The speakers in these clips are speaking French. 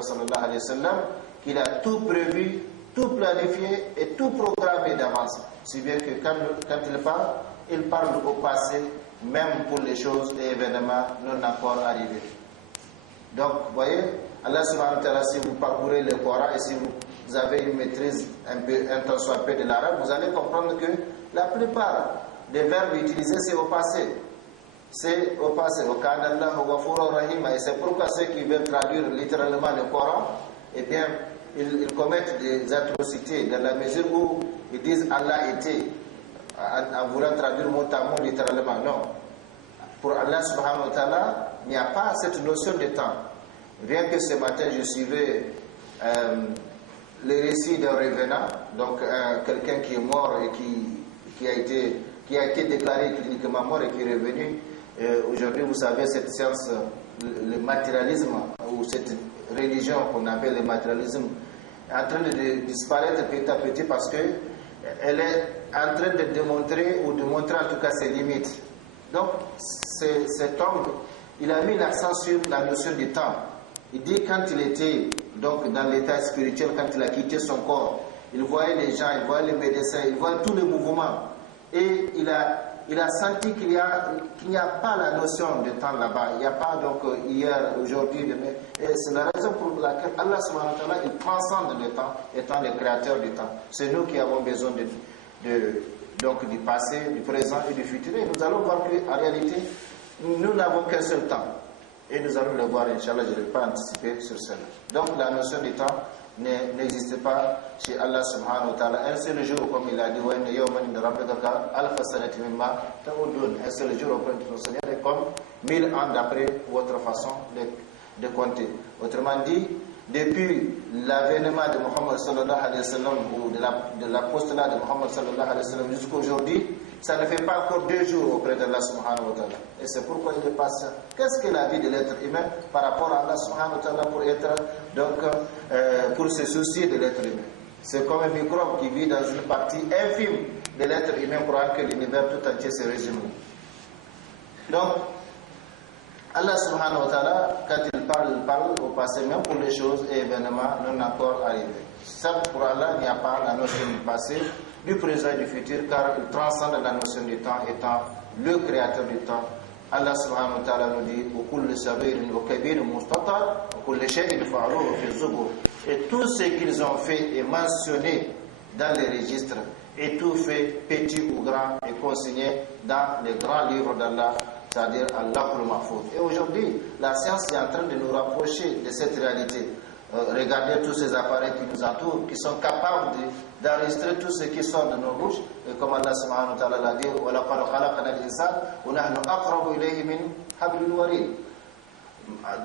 prophète sallallahu alayhi wa sallam, qu'il a tout prévu, tout planifié et tout programmé d'avance. Si bien que quand il parle au passé, même pour les choses et événements non encore arrivés. Donc, vous voyez, Allah subhanahu wa ta'ala, si vous parcourez le Coran et si vous avez une maîtrise un tant soit peu de l'arabe, vous allez comprendre que la plupart des verbes utilisés, c'est au passé. C'est au passé. Et c'est pourquoi ceux qui veulent traduire littéralement le Coran, eh bien, ils commettent des atrocités dans la mesure où ils disent Allah était, en voulant traduire mot à mot littéralement. Non. Pour Allah subhanahu wa ta'ala, il n'y a pas cette notion de temps. Rien que ce matin, je suivais le récit d'un revenant, donc quelqu'un qui est mort et qui a été déclaré cliniquement mort et qui est revenu. Aujourd'hui, vous savez, cette science, le matérialisme, ou cette religion qu'on appelle le matérialisme, est en train de disparaître petit à petit parce qu'elle est en train de démontrer, ou de montrer en tout cas ses limites. Donc, cet homme, il a mis l'accent sur la notion du temps. Il dit quand il était donc dans l'état spirituel, quand il a quitté son corps, il voyait les gens, il voyait les médecins, il voyait tous les mouvements. Et il a senti qu'il n'y a pas la notion de temps là-bas. Il n'y a pas donc hier, aujourd'hui, demain. Et c'est la raison pour laquelle Allah subhanahu wa ta'ala, il transcende le temps, étant le créateur du temps. C'est nous qui avons besoin donc du passé, du présent et du futur. Et nous allons voir qu'en réalité, nous n'avons qu'un seul temps. Et nous allons le voir, Inch'Allah, je ne vais pas anticiper sur cela. Donc la notion du temps n'existe pas chez Allah subhanahu wa ta'ala. Un seul jour, comme il a dit, un seul jour auprès de ton Seigneur est comme 1000 ans d'après votre façon de compter. Autrement dit, depuis l'avènement de Muhammad sallallahu alayhi wa sallam, ou de l'apostolat de Muhammad sallallahu alayhi wa sallam jusqu'à aujourd'hui, ça ne fait pas encore 2 jours auprès d'Allah subhanahu wa ta'ala. Et c'est pourquoi il est patient. Qu'est-ce que la vie de l'être humain par rapport à Allah subhanahu wa ta'ala pour se soucier de l'être humain? C'est comme un microbe qui vit dans une partie infime de l'être humain pour que l'univers tout entier se résume. Donc, Allah subhanahu wa ta'ala, quand il parle au passé, même pour les choses et événements non encore arrivés. Certes, pour Allah, il n'y a pas la notion du passé, du présent et du futur, car il transcende la notion du temps étant le créateur du temps. Allah subhanahu wa ta'ala nous dit et tout ce qu'ils ont fait est mentionné dans les registres, et tout fait, petit ou grand, est consigné dans les grands livres d'Allah, c'est-à-dire Allahul Mahfouz. Et aujourd'hui, la science est en train de nous rapprocher de cette réalité. Regardez tous ces appareils qui nous entourent, qui sont capables d'enregistrer tout ce qui sort de nos bouches. Et comme Allah subhanahu wa ta'ala l'a dit,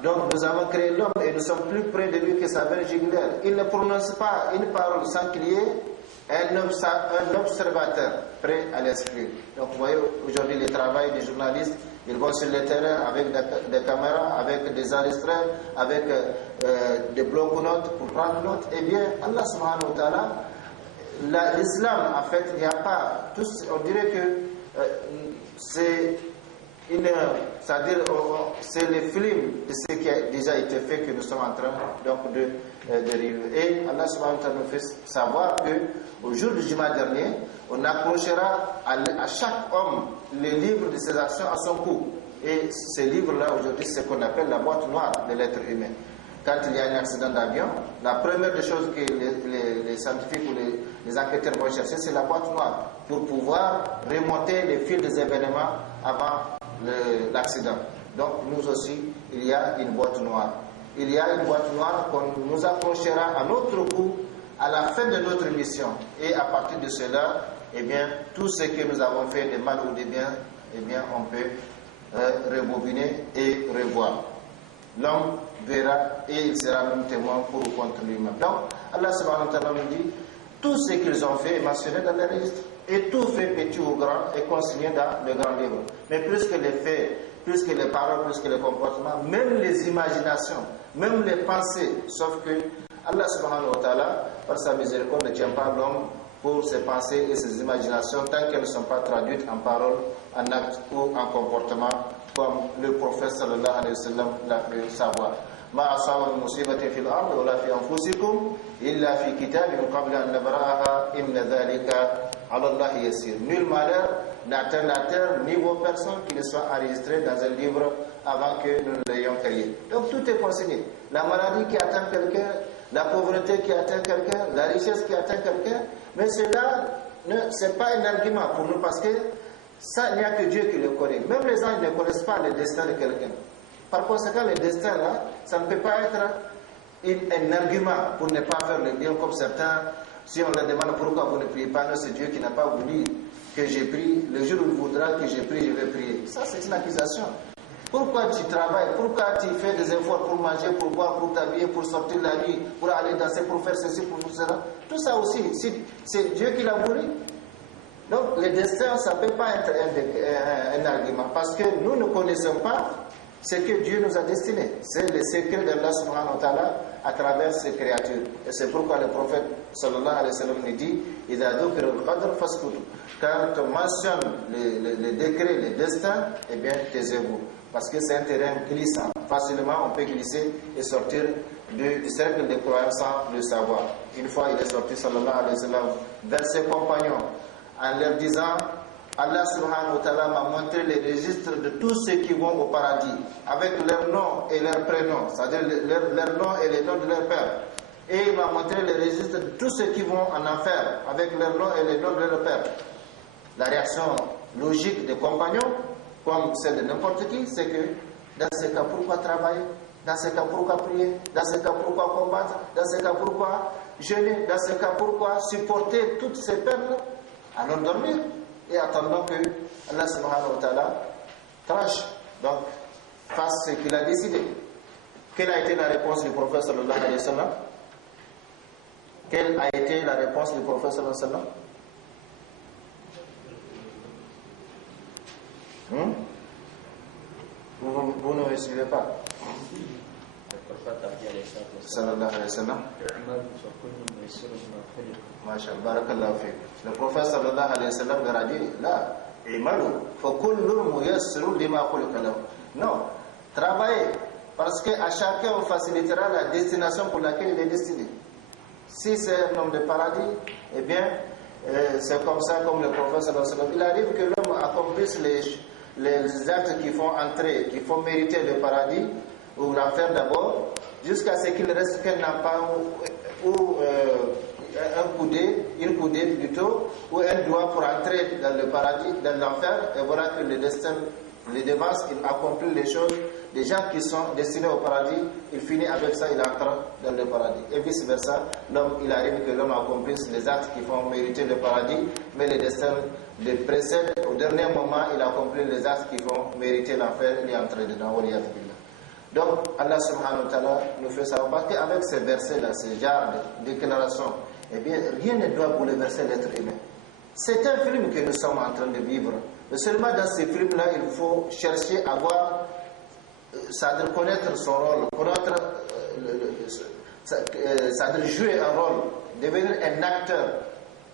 donc nous avons créé l'homme et nous sommes plus près de lui que sa veine jugulaire. Il ne prononce pas une parole sans qu'il y ait un observateur prêt à l'exclure. Donc vous voyez aujourd'hui le travail des journalistes, ils vont sur le terrain avec des caméras, avec des enregistreurs, avec des blocs-notes pour prendre note. Eh bien, Allah subhanahu wa ta'ala, l'islam en fait, il n'y a pas, on dirait que c'est c'est-à-dire c'est le film de ce qui a déjà été fait que nous sommes en train donc de revivre. Et Allah subhanahu wa ta'ala nous fait savoir que au jour du Juma dernier, on accrochera à chaque homme le livre de ses actions à son cou. Et ce livre-là aujourd'hui, c'est ce qu'on appelle la boîte noire de l'être humain. Quand il y a un accident d'avion, la première des choses que les scientifiques ou les enquêteurs vont chercher, c'est la boîte noire pour pouvoir remonter les fils des événements avant l'accident. Donc nous aussi, il y a une boîte noire. Il y a une boîte noire qu'on nous accrochera à notre cou à la fin de notre mission. Et à partir de cela, eh bien, tout ce que nous avons fait de mal ou de bien, eh bien, on peut rebobiner et revoir. L'homme verra et il sera même témoin pour ou contre lui-même. Donc, Allah subhanahu wa ta'ala nous dit, tout ce qu'ils ont fait est mentionné dans les registres. Et tout fait, petit ou grand, est consigné dans le grand livre. Mais plus que les faits, plus que les paroles, plus que les comportements, même les imaginations, même les pensées, sauf que Allah subhanahu wa ta'ala, par sa miséricorde, ne tient pas l'homme pour ses pensées et ses imaginations tant qu'elles ne sont pas traduites en paroles, en actes ou en comportement, comme le prophète sallallahu alayhi wa sallam l'a fait savoir. ما أصاب من مصيبة في الأرض ولا في أنفسكم إلا في كتاب من قبل أن نبرأها إن ذلك على الله يسير. Nul malheur n'atteint la terre ni vos personnes qui ne soient enregistrées dans un livre avant que nous ne l'ayons créé. Donc tout est consigné. La maladie qui atteint quelqu'un, la pauvreté qui atteint quelqu'un, la richesse qui atteint quelqu'un, mais cela, ce n'est pas un argument pour nous parce que ça, il n'y a que Dieu qui le connaît. Même les gens ne connaissent pas le destin de quelqu'un. Par conséquent, le destin là, ça ne peut pas être un argument pour ne pas faire le bien comme certains. Si on leur demande pourquoi vous ne priez pas, non, c'est Dieu qui n'a pas voulu que j'ai prie. Le jour où il voudra que j'ai prie, je vais prier. Ça, c'est une accusation. Pourquoi tu travailles? Pourquoi tu fais des efforts pour manger, pour boire, pour t'habiller, pour sortir la nuit, pour aller danser, pour faire ceci, pour faire cela? Tout ça aussi, c'est Dieu qui l'a voulu. Donc, le destin, ça ne peut pas être un argument. Parce que nous ne connaissons pas ce que Dieu nous a destiné. C'est le secret d'Allah subhanahu wa ta'ala à travers ses créatures. Et c'est pourquoi le prophète sallallahu alayhi wa sallam nous dit إِذَا ذُكِرَ الْقَدْرُ فَاسْكُتُوا. Quand on mentionne le décret, le destin, eh bien, taisez-vous. Parce que c'est un terrain glissant. Facilement, on peut glisser et sortir du cercle des croyants sans le savoir. Une fois, il est sorti sallallahu alayhi wa sallam vers ses compagnons en leur disant Allah subhanahu wa ta'ala m'a montré les registres de tous ceux qui vont au paradis avec leur nom et leur prénom, c'est-à-dire leur nom et les noms de leur père. Et il m'a montré les registres de tous ceux qui vont en enfer avec leur nom et les noms de leur père. La réaction logique des compagnons, comme celle de n'importe qui, c'est que dans ce cas, pourquoi travailler? Dans ce cas, pourquoi prier? Dans ce cas, pourquoi combattre? Dans ce cas, pourquoi jeûner? Dans ce cas, pourquoi supporter toutes ces peines? Allons dormir et attendons que Allah subhanahu wa ta'ala tranche, donc fasse ce qu'il a décidé. Quelle a été la réponse du prophète sallallahu alayhi wa sallam? Quelle a été la réponse du prophète sallallahu alayhi wa sallam? Vous ne me suivez pas? Sallallahu alayhi wa sallam. Le prophète sallallahu alayhi wa sallam leur a dit là, non, travaillez parce qu'à chacun on facilitera la destination pour laquelle il est destiné. Si c'est un homme de paradis, eh bien c'est comme ça, comme le prophète sallallahu alayhi wa sallam. Il arrive que l'homme accomplisse les actes qui font entrer, qui font mériter le paradis ou l'enfer d'abord, jusqu'à ce qu'il reste qu'un appât ou une coudée plutôt, ou un doigt pour entrer dans le paradis, dans l'enfer, et voilà que le destin le devance, il accomplit les choses. Les gens qui sont destinés au paradis, il finit avec ça, il entre dans le paradis. Et vice versa, l'homme, il arrive que l'homme accomplisse les actes qui font mériter le paradis, mais le destin le précède. Au dernier moment, il accomplit les actes qui font mériter l'enfer, il est entré dedans. Donc, Allah subhanahu wa ta'ala nous fait savoir, parce qu'avec ces versets-là, ces genres de déclarations, eh bien, rien ne doit bouleverser l'être humain. C'est un film que nous sommes en train de vivre. Mais seulement dans ces films-là, il faut chercher à voir, c'est-à-dire connaître son rôle, connaître, c'est-à-dire jouer un rôle, devenir un acteur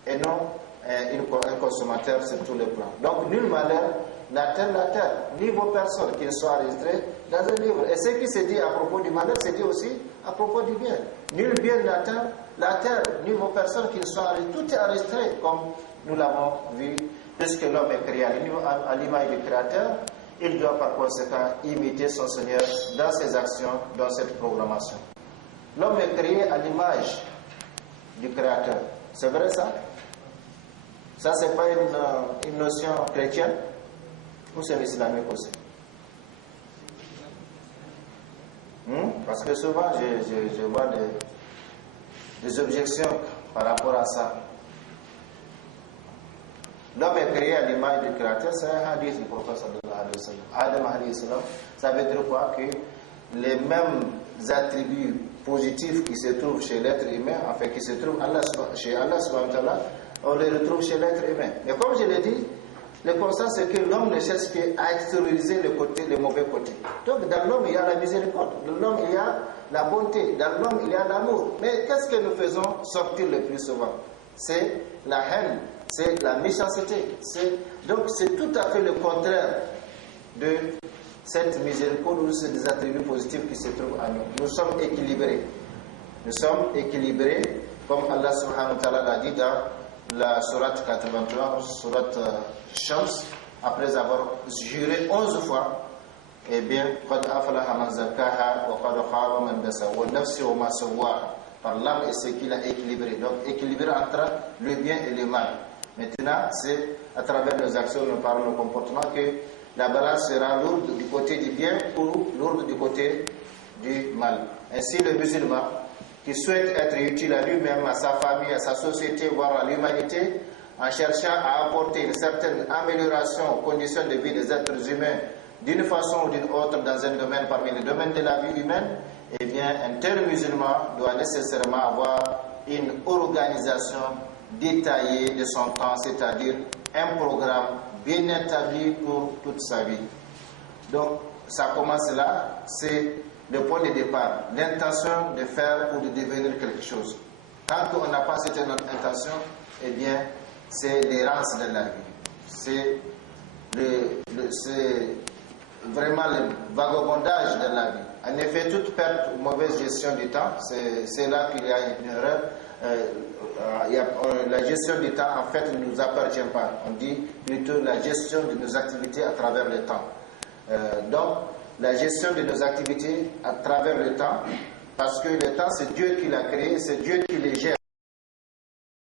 et non un consommateur sur tous les plans. Donc, nul malheur n'atteint la terre, ni vos personnes qui soient enregistrées dans un livre. Et ce qui se dit à propos du malheur, se dit aussi à propos du bien. Nul bien n'atteint la terre, ni vos personnes qui soient enregistrées. Tout est enregistré, comme nous l'avons vu, puisque l'homme est créé à l'image du Créateur. Il doit par conséquent imiter son Seigneur dans ses actions, dans cette programmation. L'homme est créé à l'image du Créateur. C'est vrai ça? Ça, c'est pas une notion chrétienne? Ou c'est l'islamique aussi? Parce que souvent, je vois des objections par rapport à ça. L'homme est créé à l'image du Créateur, c'est un hadith du prophète sallallahu alayhi wa sallam. Adam alayhi salam, ça veut dire quoi? Que les mêmes attributs positifs qui se trouvent chez l'être humain, enfin qui se trouvent chez Allah subhanahu wa ta'ala, on les retrouve chez l'être humain. Mais comme je l'ai dit, le constat c'est que l'homme ne cherche qu'à extérioriser le mauvais côté. Donc dans l'homme il y a la miséricorde, dans l'homme il y a la bonté, dans l'homme il y a l'amour. Mais qu'est-ce que nous faisons sortir le plus souvent? C'est la haine, c'est la méchanceté. Donc c'est tout à fait le contraire de cette miséricorde ou ces attributs positifs qui se trouvent en nous. Nous sommes équilibrés. Nous sommes équilibrés, comme Allah subhanahu wa ta'ala l'a dit dans la sourate 83, sourate Shams, après avoir juré 11 fois. Eh bien, قد أفلح من زكاها وقد خاب من دساها والنفس وما سواها. Par l'âme et ce qu'il a équilibré. Donc, équilibré entre le bien et le mal. Maintenant, c'est à travers nos actions, nos paroles, nos comportements que la balance sera lourde du côté du bien ou lourde du côté du mal. Ainsi, le musulman qui souhaite être utile à lui-même, à sa famille, à sa société, voire à l'humanité, en cherchant à apporter une certaine amélioration aux conditions de vie des êtres humains d'une façon ou d'une autre dans un domaine parmi les domaines de la vie humaine, eh bien, un tel musulman doit nécessairement avoir une organisation détaillée de son temps, c'est-à-dire un programme bien établi pour toute sa vie. Donc, ça commence là, c'est le point de départ, l'intention de faire ou de devenir quelque chose. Tant qu'on n'a pas cette intention, eh bien, c'est l'errance de la vie. C'est vraiment le vagabondage de la vie. En effet, toute perte ou mauvaise gestion du temps, c'est là qu'il y a une erreur. La gestion du temps, en fait, ne nous appartient pas. On dit plutôt la gestion de nos activités à travers le temps. Donc, la gestion de nos activités à travers le temps, parce que le temps, c'est Dieu qui l'a créé, c'est Dieu qui les gère.